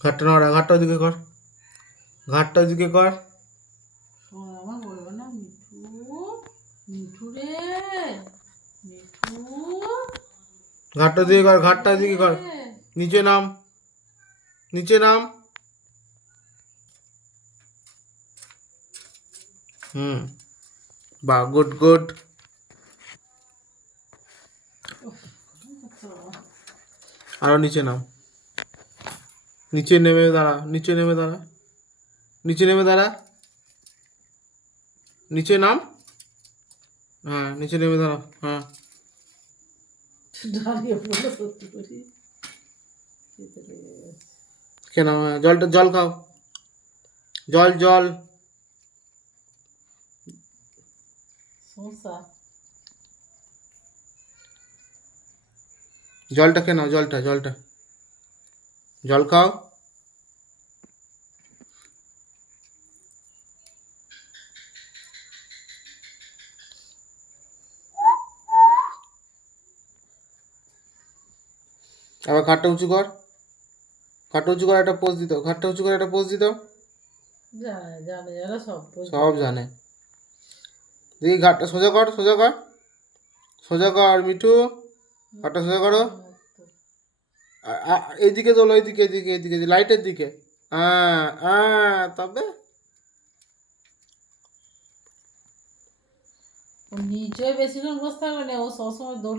ঘাটটা নড়া, ঘাটটা ওদিকে কর, ঘাটটা ওদিকে কর। শোন, আমার বলবো না মিঠু, মিঠু রে, মিঠু, ঘাটটা ওদিকে কর, ঘাটটা ওদিকে কর। নিচে নাম, নিচে নাম। হুম, বাহ, গুড গুড। আরো নিচে নাম, নিচে নেমে দাঁড়া, নিচে নেমে দাঁড়া, নিচে নেমে দাঁড়া, নিচে নাম। হ্যাঁ, নিচে নেমে দাঁড়া, হ্যাঁ। দাঁড়িয়ে পড়লো সত্যি করি, খেতে লেগে গেছে। কেন? জলটা, জল খাও, জল জল। সমস্যা। জলটা খেয়ে নাও, জলটা, জলটা, জল খাও। আবার ঘাটটা উঁচু কর, ঘাটটা উঁচু করে একটা পোজ দিত, ঘাটটা উঁচু করে একটা পোজ দিত। জানে জানে যারা সব সব জানে। দেখি ঘাটটা সোজা কর, সোজা কর, সোজা কর মিঠু, ঘাটটা সোজা করো। এইদিকে তোলো, এইদিকে, এদিকে, এদিকে, লাইটের দিকে। হ্যাঁ হ্যাঁ, তবে ও নিচে বেশিক্ষণ বসে থাকবে না, ও সবসময় দৌড়